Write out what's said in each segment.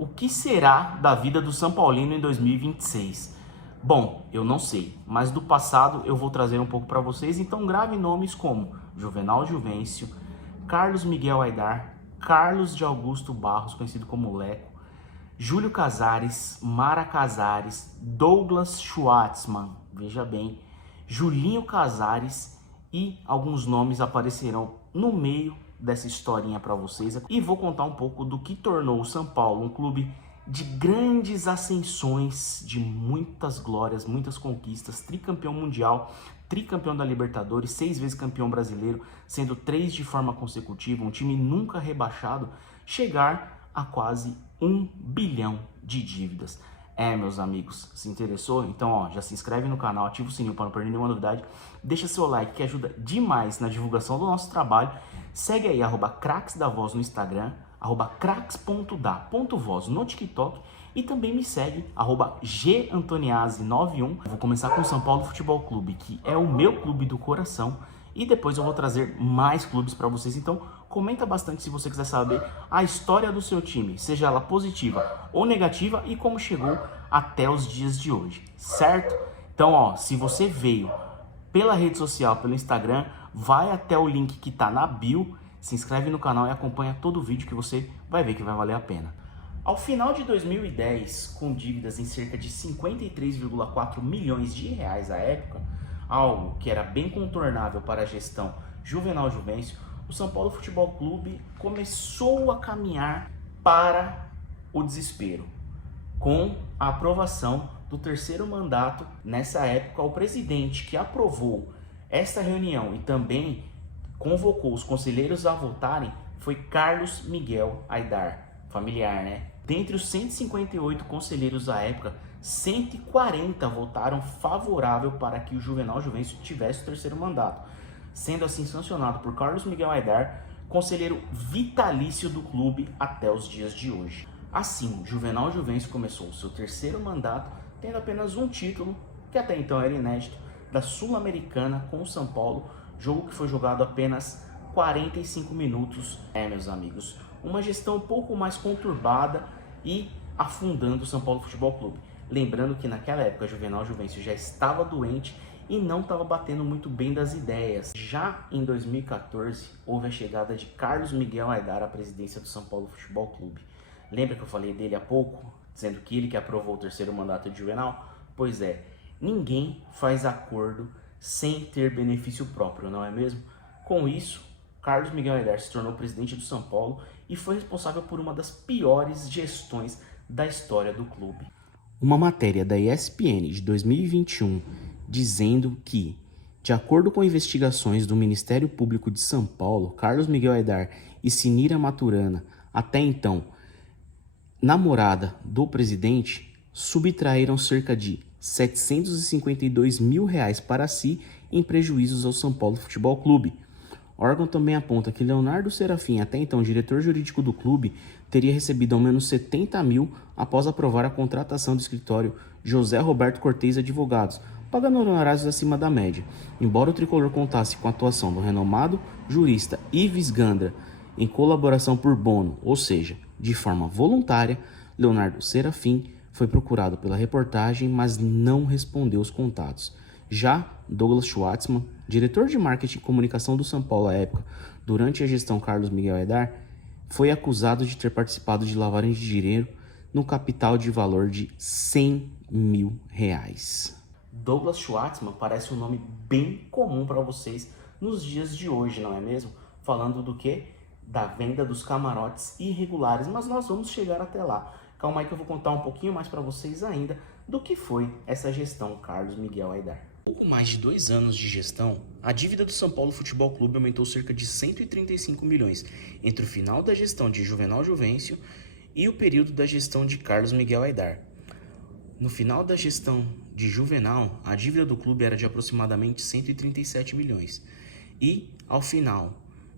O que será da vida do São Paulino em 2026? Bom, eu não sei, mas do passado eu vou trazer um pouco para vocês, então grave nomes como Juvenal Juvencio, Carlos Miguel Aidar, Carlos de Augusto Barros, conhecido como Leco, Júlio Casares, Mara Casares, Douglas Schwartzman, veja bem, Julinho Casares e alguns nomes aparecerão no meio dessa historinha para vocês. E vou contar um pouco do que tornou o São Paulo um clube de grandes ascensões, de muitas glórias, muitas conquistas, tricampeão mundial, tricampeão da Libertadores, 6 vezes campeão brasileiro, sendo 3 de forma consecutiva, um time nunca rebaixado, chegar a quase 1 bilhão de dívidas. Meus amigos, se interessou? Então, já se inscreve no canal, ativa o sininho para não perder nenhuma novidade, deixa seu like que ajuda demais na divulgação do nosso trabalho, segue aí @cracksdavoz no Instagram, @cracks.da.voz no TikTok e também me segue @gantoniazzi91. Eu vou começar com o São Paulo Futebol Clube, que é o meu clube do coração, e depois eu vou trazer mais clubes para vocês. Então comenta bastante se você quiser saber a história do seu time, seja ela positiva ou negativa, e como chegou até os dias de hoje, certo? Então, se você veio pela rede social, pelo Instagram, vai até o link que tá na bio, se inscreve no canal e acompanha todo o vídeo que você vai ver que vai valer a pena. Ao final de 2010, com dívidas em cerca de 53,4 milhões de reais à época, algo que era bem contornável para a gestão Juvenal Juvencio, o São Paulo Futebol Clube começou a caminhar para o desespero, com a aprovação do terceiro mandato. Nessa época, o presidente que aprovou esta reunião e também convocou os conselheiros a votarem foi Carlos Miguel Aidar, familiar, né? Dentre os 158 conselheiros da época, 140 votaram favorável para que o Juvenal Juvencio tivesse o terceiro mandato, sendo assim sancionado por Carlos Miguel Aidar, conselheiro vitalício do clube até os dias de hoje. Assim, Juvenal Juvencio começou o seu terceiro mandato tendo apenas um título, que até então era inédito, da Sul-Americana com o São Paulo, jogo que foi jogado apenas 45 minutos. Meus amigos, uma gestão um pouco mais conturbada e afundando o São Paulo Futebol Clube. Lembrando que naquela época Juvenal Juvencio já estava doente e não estava batendo muito bem das ideias. Já em 2014, houve a chegada de Carlos Miguel Aidar à presidência do São Paulo Futebol Clube. Lembra que eu falei dele há pouco, dizendo que ele que aprovou o terceiro mandato de Juvenal? Pois é, ninguém faz acordo sem ter benefício próprio, não é mesmo? Com isso, Carlos Miguel Aidar se tornou presidente do São Paulo e foi responsável por uma das piores gestões da história do clube. Uma matéria da ESPN de 2021 dizendo que, de acordo com investigações do Ministério Público de São Paulo, Carlos Miguel Aidar e Sinira Maturana, até então namorada do presidente, subtraíram cerca de R$ 752 mil para si em prejuízos ao São Paulo Futebol Clube. O órgão também aponta que Leonardo Serafim, até então diretor jurídico do clube, teria recebido ao menos 70 mil após aprovar a contratação do escritório José Roberto Cortez Advogados, pagando honorários acima da média. Embora o tricolor contasse com a atuação do renomado jurista Ives Gandra em colaboração por bono, ou seja, de forma voluntária, Leonardo Serafim foi procurado pela reportagem, mas não respondeu os contatos. Já Douglas Schwartzman, diretor de marketing e comunicação do São Paulo à época, durante a gestão Carlos Miguel Aidar, foi acusado de ter participado de lavagem de dinheiro no capital de valor de R$ 100 mil. Douglas Schwartzman parece um nome bem comum para vocês nos dias de hoje, não é mesmo? Falando do quê? Da venda dos camarotes irregulares, mas nós vamos chegar até lá. Calma aí que eu vou contar um pouquinho mais para vocês ainda do que foi essa gestão Carlos Miguel Aidar. Pouco mais de 2 anos de gestão, a dívida do São Paulo Futebol Clube aumentou cerca de 135 milhões entre o final da gestão de Juvenal Juvencio e o período da gestão de Carlos Miguel Aidar. No final da gestão de Juvenal, a dívida do clube era de aproximadamente 137 milhões. E, ao final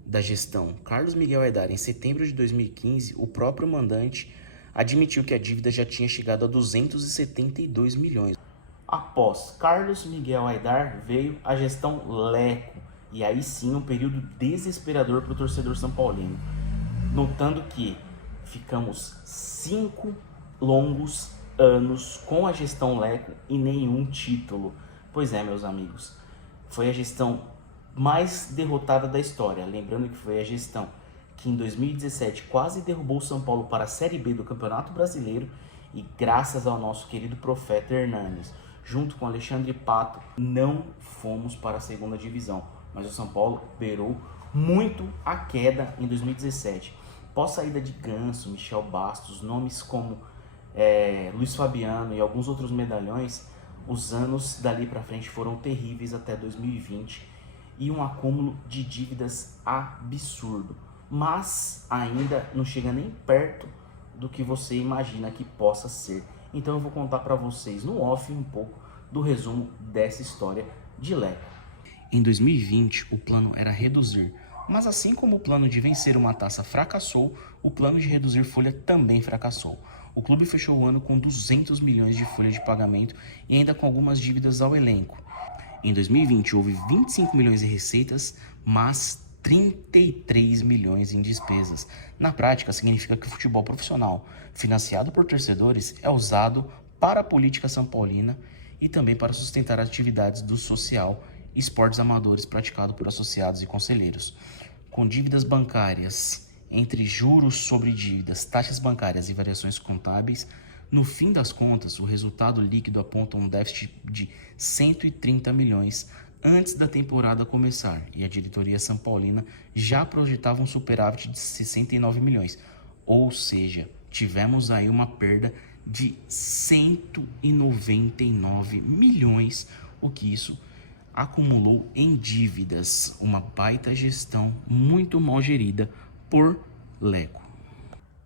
da gestão Carlos Miguel Aidar, em setembro de 2015, o próprio mandante admitiu que a dívida já tinha chegado a 272 milhões. Após Carlos Miguel Aidar veio a gestão Leco, e aí sim um período desesperador para o torcedor são paulino, notando que ficamos 5 longos anos com a gestão Leco e nenhum título. Pois é, meus amigos, foi a gestão mais derrotada da história. Lembrando que foi a gestão que em 2017 quase derrubou o São Paulo para a Série B do Campeonato Brasileiro e graças ao nosso querido profeta Hernanes, junto com Alexandre Pato, não fomos para a segunda divisão. Mas o São Paulo beirou muito a queda em 2017. Pós saída de Ganso, Michel Bastos, nomes como Luiz Fabiano e alguns outros medalhões, os anos dali para frente foram terríveis até 2020 e um acúmulo de dívidas absurdo. Mas ainda não chega nem perto do que você imagina que possa ser. Então eu vou contar para vocês no off um pouco do resumo dessa história de Leco. Em 2020, o plano era reduzir, mas assim como o plano de vencer uma taça fracassou, o plano de reduzir folha também fracassou. O clube fechou o ano com 200 milhões de folha de pagamento e ainda com algumas dívidas ao elenco. Em 2020, houve 25 milhões em receitas, mas 33 milhões em despesas. Na prática, significa que o futebol profissional, financiado por torcedores, é usado para a política são paulina e também para sustentar atividades do social e esportes amadores praticados por associados e conselheiros. Com dívidas bancárias, entre juros sobre dívidas, taxas bancárias e variações contábeis, no fim das contas, o resultado líquido aponta um déficit de 130 milhões antes da temporada começar, e a diretoria são paulina já projetava um superávit de 69 milhões, ou seja, tivemos aí uma perda de 199 milhões, o que isso acumulou em dívidas, uma baita gestão muito mal gerida por Leco.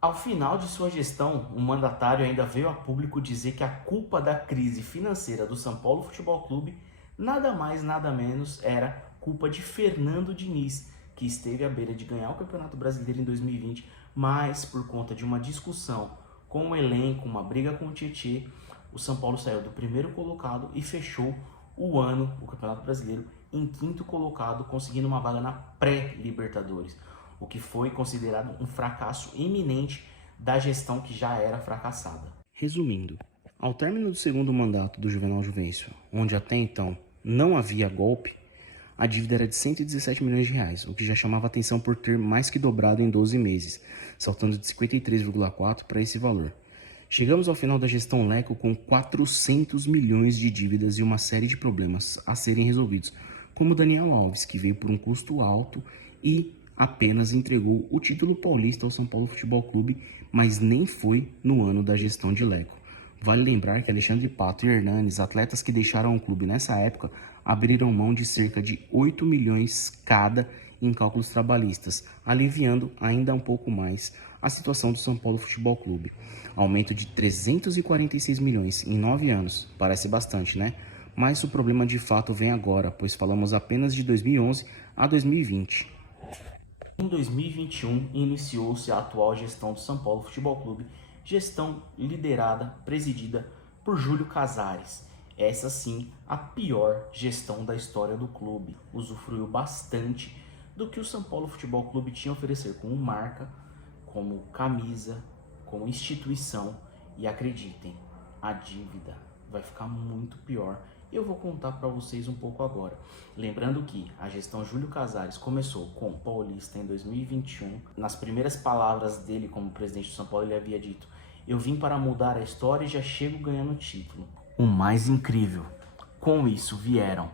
Ao final de sua gestão, o mandatário ainda veio a público dizer que a culpa da crise financeira do São Paulo Futebol Clube nada mais, nada menos era culpa de Fernando Diniz, que esteve à beira de ganhar o Campeonato Brasileiro em 2020, mas por conta de uma discussão com o elenco, uma briga com o Tietê, o São Paulo saiu do primeiro colocado e fechou o Campeonato Brasileiro, em quinto colocado, conseguindo uma vaga na pré-Libertadores, o que foi considerado um fracasso iminente da gestão que já era fracassada. Resumindo, ao término do segundo mandato do Juvenal Juvencio, onde até então não havia golpe, a dívida era de 117 milhões de reais, o que já chamava atenção por ter mais que dobrado em 12 meses, saltando de 53,4 para esse valor. Chegamos ao final da gestão Leco com 400 milhões de dívidas e uma série de problemas a serem resolvidos, como Daniel Alves, que veio por um custo alto e apenas entregou o título paulista ao São Paulo Futebol Clube, mas nem foi no ano da gestão de Leco. Vale lembrar que Alexandre Pato e Hernanes, atletas que deixaram o clube nessa época, abriram mão de cerca de 8 milhões cada em cálculos trabalhistas, aliviando ainda um pouco mais a situação do São Paulo Futebol Clube. Aumento de 346 milhões em 9 anos, parece bastante, né? Mas o problema de fato vem agora, pois falamos apenas de 2011 a 2020. Em 2021, iniciou-se a atual gestão do São Paulo Futebol Clube, gestão liderada, presidida por Júlio Casares. Essa sim, a pior gestão da história do clube. Usufruiu bastante do que o São Paulo Futebol Clube tinha a oferecer como marca, como camisa, como instituição. E acreditem, a dívida vai ficar muito pior. Eu vou contar para vocês um pouco agora. Lembrando que a gestão Júlio Casares começou com o Paulista em 2021. Nas primeiras palavras dele como presidente do São Paulo, ele havia dito: eu vim para mudar a história e já chego ganhando o título. O mais incrível, com isso vieram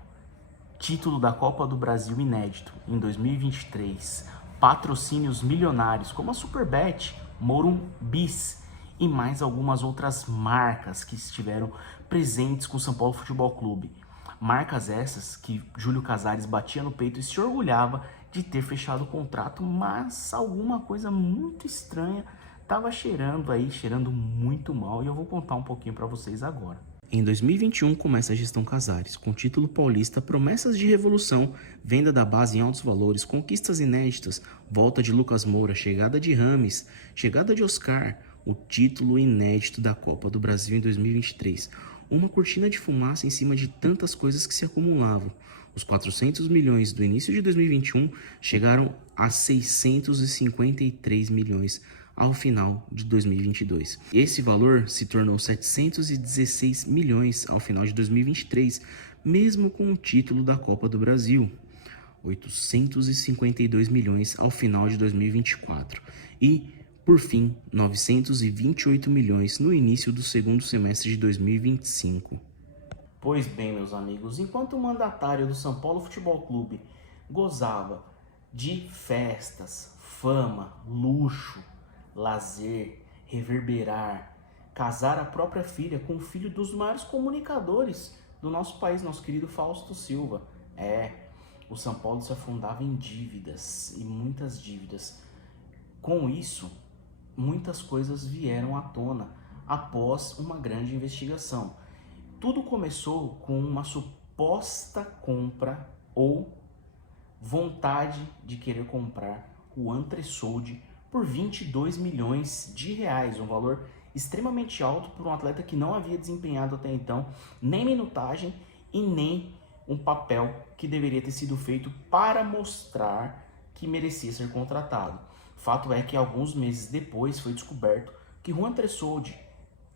título da Copa do Brasil inédito em 2023, patrocínios milionários como a Superbet, Morumbis e mais algumas outras marcas que estiveram presentes com o São Paulo Futebol Clube. Marcas essas que Júlio Casares batia no peito e se orgulhava de ter fechado o contrato, mas alguma coisa muito estranha estava cheirando muito mal, e eu vou contar um pouquinho para vocês agora. Em 2021 começa a gestão Casares, com título paulista, promessas de revolução, venda da base em altos valores, conquistas inéditas, volta de Lucas Moura, chegada de Rames, chegada de Oscar, o título inédito da Copa do Brasil em 2023. Uma cortina de fumaça em cima de tantas coisas que se acumulavam. Os 400 milhões do início de 2021 chegaram a 653 milhões ao final de 2022. Esse valor se tornou 716 milhões ao final de 2023, mesmo com o título da Copa do Brasil. 852 milhões ao final de 2024 e, por fim, 928 milhões no início do segundo semestre de 2025. Pois bem, meus amigos, enquanto o mandatário do São Paulo Futebol Clube gozava de festas, fama, luxo, lazer, reverberar, casar a própria filha com o filho dos maiores comunicadores do nosso país, nosso querido Fausto Silva. O São Paulo se afundava em dívidas e muitas dívidas. Com isso, muitas coisas vieram à tona após uma grande investigação. Tudo começou com uma suposta compra ou vontade de querer comprar o Antressoldi por 22 milhões de reais, um valor extremamente alto por um atleta que não havia desempenhado até então nem minutagem e nem um papel que deveria ter sido feito para mostrar que merecia ser contratado. Fato é que alguns meses depois foi descoberto que Juan Antressoldi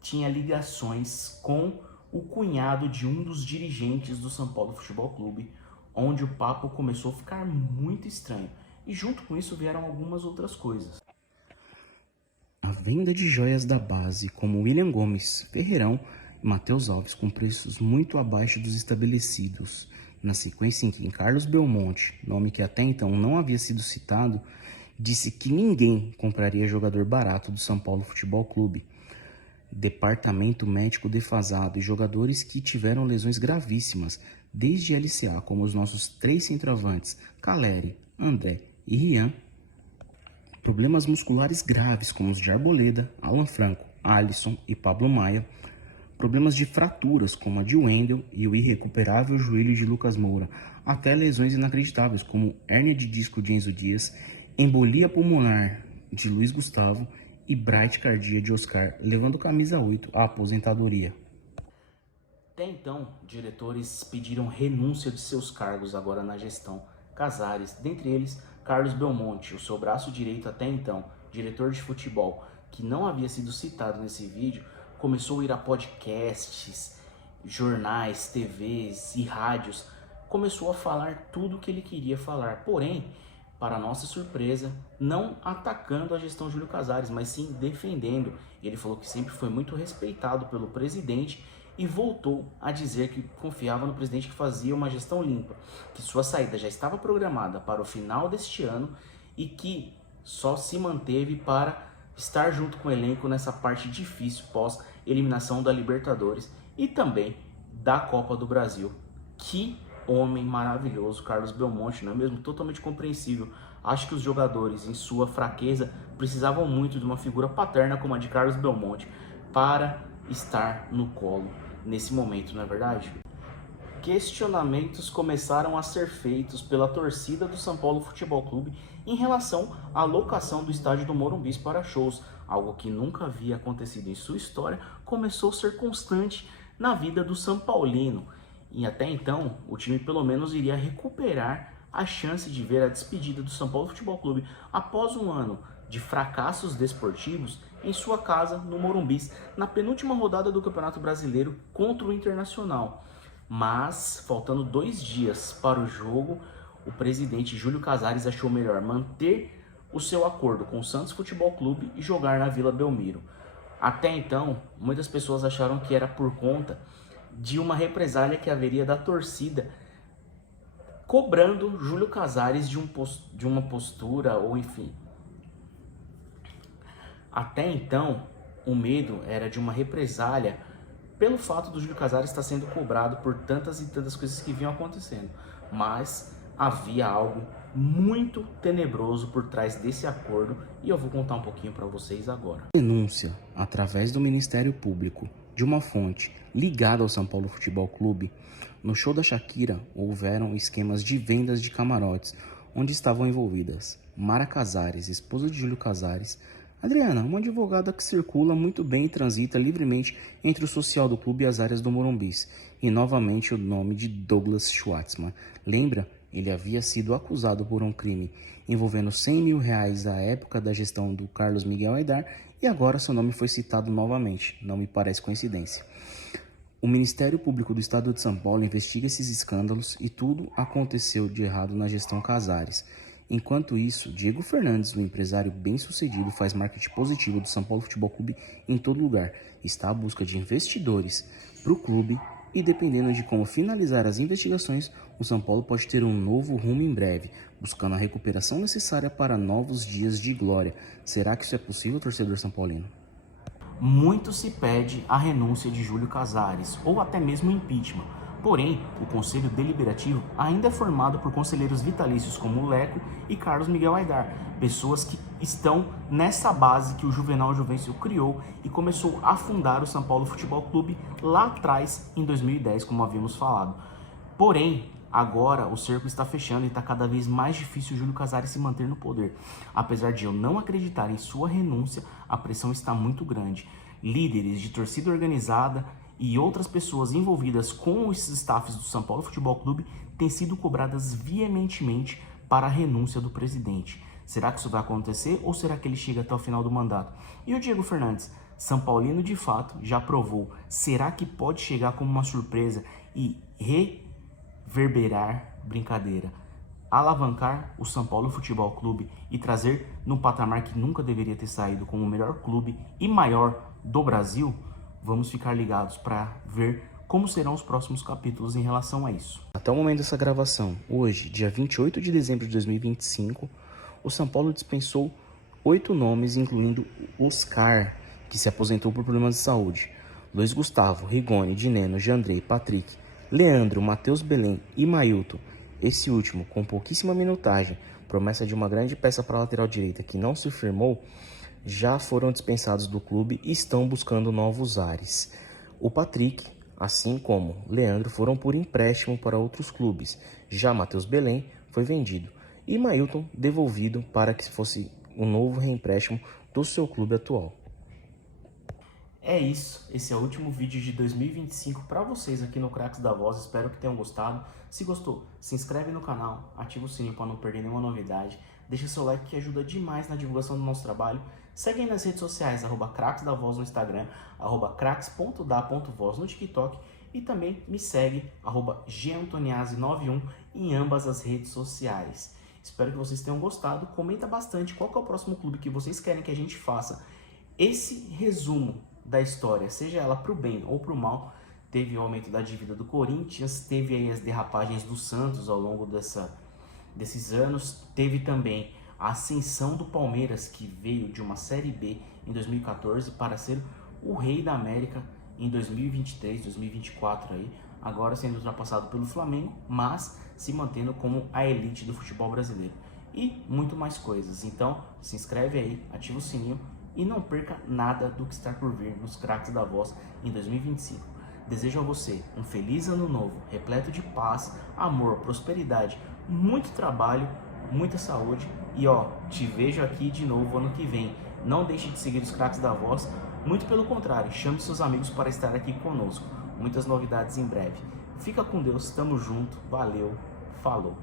tinha ligações com o cunhado de um dos dirigentes do São Paulo Futebol Clube, onde o papo começou a ficar muito estranho. E junto com isso vieram algumas outras coisas. A venda de joias da base, como William Gomes, Ferreirão e Matheus Alves, com preços muito abaixo dos estabelecidos. Na sequência em que Carlos Belmonte, nome que até então não havia sido citado, disse que ninguém compraria jogador barato do São Paulo Futebol Clube. Departamento médico defasado e jogadores que tiveram lesões gravíssimas, desde LCA, como os nossos 3 centroavantes, Caleri, André e Rian. Problemas musculares graves, como os de Arboleda, Alan Franco, Alisson e Pablo Maia. Problemas de fraturas, como a de Wendel e o irrecuperável joelho de Lucas Moura. Até lesões inacreditáveis, como hérnia de disco de Enzo Dias, embolia pulmonar de Luiz Gustavo e bradicardia de Oscar, levando camisa 8 à aposentadoria. Até então, diretores pediram renúncia de seus cargos agora na gestão Casares, dentre eles Carlos Belmonte, o seu braço direito até então, diretor de futebol, que não havia sido citado nesse vídeo, começou a ir a podcasts, jornais, TVs e rádios, começou a falar tudo o que ele queria falar, porém, para nossa surpresa, não atacando a gestão Júlio Casares, mas sim defendendo. Ele falou que sempre foi muito respeitado pelo presidente e voltou a dizer que confiava no presidente, que fazia uma gestão limpa, que sua saída já estava programada para o final deste ano e que só se manteve para estar junto com o elenco nessa parte difícil pós-eliminação da Libertadores e também da Copa do Brasil. Que homem maravilhoso, Carlos Belmonte, não é mesmo? Totalmente compreensível. Acho que os jogadores, em sua fraqueza, precisavam muito de uma figura paterna como a de Carlos Belmonte para estar no colo nesse momento, não é verdade? Questionamentos começaram a ser feitos pela torcida do São Paulo Futebol Clube em relação à locação do estádio do Morumbi para shows, algo que nunca havia acontecido em sua história, começou a ser constante na vida do São Paulino. E até então, o time pelo menos iria recuperar a chance de ver a despedida do São Paulo Futebol Clube após um ano de fracassos desportivos em sua casa no Morumbi, na penúltima rodada do Campeonato Brasileiro contra o Internacional. Mas, faltando 2 dias para o jogo, o presidente Júlio Casares achou melhor manter o seu acordo com o Santos Futebol Clube e jogar na Vila Belmiro. Até então, muitas pessoas acharam que era por conta de uma represália que haveria da torcida cobrando Júlio Casares de uma postura, ou enfim. Até então, o medo era de uma represália pelo fato do Júlio Casares estar sendo cobrado por tantas e tantas coisas que vinham acontecendo. Mas havia algo muito tenebroso por trás desse acordo e eu vou contar um pouquinho para vocês agora. Denúncia através do Ministério Público de uma fonte ligada ao São Paulo Futebol Clube. No show da Shakira houveram esquemas de vendas de camarotes onde estavam envolvidas Mara Casares, esposa de Júlio Casares, Adriana, uma advogada que circula muito bem e transita livremente entre o social do clube e as áreas do Morumbi, e novamente o nome de Douglas Schwartzman. Lembra? Ele havia sido acusado por um crime envolvendo R$100 mil à época da gestão do Carlos Miguel Aidar, e agora seu nome foi citado novamente, não me parece coincidência. O Ministério Público do Estado de São Paulo investiga esses escândalos e tudo aconteceu de errado na gestão Casares. Enquanto isso, Diego Fernandes, o empresário bem-sucedido, faz marketing positivo do São Paulo Futebol Clube em todo lugar. Está à busca de investidores para o clube e, dependendo de como finalizar as investigações, o São Paulo pode ter um novo rumo em breve, buscando a recuperação necessária para novos dias de glória. Será que isso é possível, torcedor são paulino? Muito se pede a renúncia de Júlio Casares, ou até mesmo impeachment. Porém, o Conselho Deliberativo ainda é formado por conselheiros vitalícios como Leco e Carlos Miguel Aidar, pessoas que estão nessa base que o Juvenal Juvencio criou e começou a fundar o São Paulo Futebol Clube lá atrás, em 2010, como havíamos falado. Porém, agora o cerco está fechando e está cada vez mais difícil o Júlio Casares se manter no poder. Apesar de eu não acreditar em sua renúncia, a pressão está muito grande. Líderes de torcida organizada e outras pessoas envolvidas com os staffs do São Paulo Futebol Clube têm sido cobradas veementemente para a renúncia do presidente. Será que isso vai acontecer ou será que ele chega até o final do mandato? E o Diego Fernandes, São Paulino de fato, já provou. Será que pode chegar como uma surpresa e reverberar, brincadeira, alavancar o São Paulo Futebol Clube e trazer num patamar que nunca deveria ter saído como o melhor clube e maior do Brasil? Vamos ficar ligados para ver como serão os próximos capítulos em relação a isso. Até o momento dessa gravação, hoje, dia 28 de dezembro de 2025, o São Paulo dispensou 8 nomes, incluindo Oscar, que se aposentou por problemas de saúde, Luiz Gustavo, Rigoni, Dineno, Jandrei, Patrick, Leandro, Matheus Belém e Mailton, esse último com pouquíssima minutagem, promessa de uma grande peça para a lateral direita que não se firmou, já foram dispensados do clube e estão buscando novos ares. O Patrick, assim como Leandro, foram por empréstimo para outros clubes. Já Matheus Belém foi vendido e Mailton devolvido para que fosse um novo reempréstimo do seu clube atual. É isso, esse é o último vídeo de 2025 para vocês aqui no Craques da Voz, espero que tenham gostado. Se gostou, se inscreve no canal, ativa o sininho para não perder nenhuma novidade, deixa seu like que ajuda demais na divulgação do nosso trabalho. Segue aí nas redes sociais, @Craques da Voz no Instagram, @craques.da.voz no TikTok e também me segue, @gantoniazzi91 em ambas as redes sociais. Espero que vocês tenham gostado, comenta bastante qual que é o próximo clube que vocês querem que a gente faça esse resumo da história, seja ela para o bem ou para o mal. Teve o aumento da dívida do Corinthians, teve aí as derrapagens do Santos ao longo desses anos, teve também a ascensão do Palmeiras, que veio de uma Série B em 2014 para ser o rei da América em 2023, 2024 aí, agora sendo ultrapassado pelo Flamengo, mas se mantendo como a elite do futebol brasileiro. E muito mais coisas. Então, se inscreve aí, ativa o sininho e não perca nada do que está por vir nos Craques da Voz em 2025. Desejo a você um feliz ano novo, repleto de paz, amor, prosperidade, muito trabalho, muita saúde e te vejo aqui de novo ano que vem. Não deixe de seguir os Craques da Voz, muito pelo contrário, chame seus amigos para estar aqui conosco. Muitas novidades em breve. Fica com Deus, tamo junto, valeu, falou.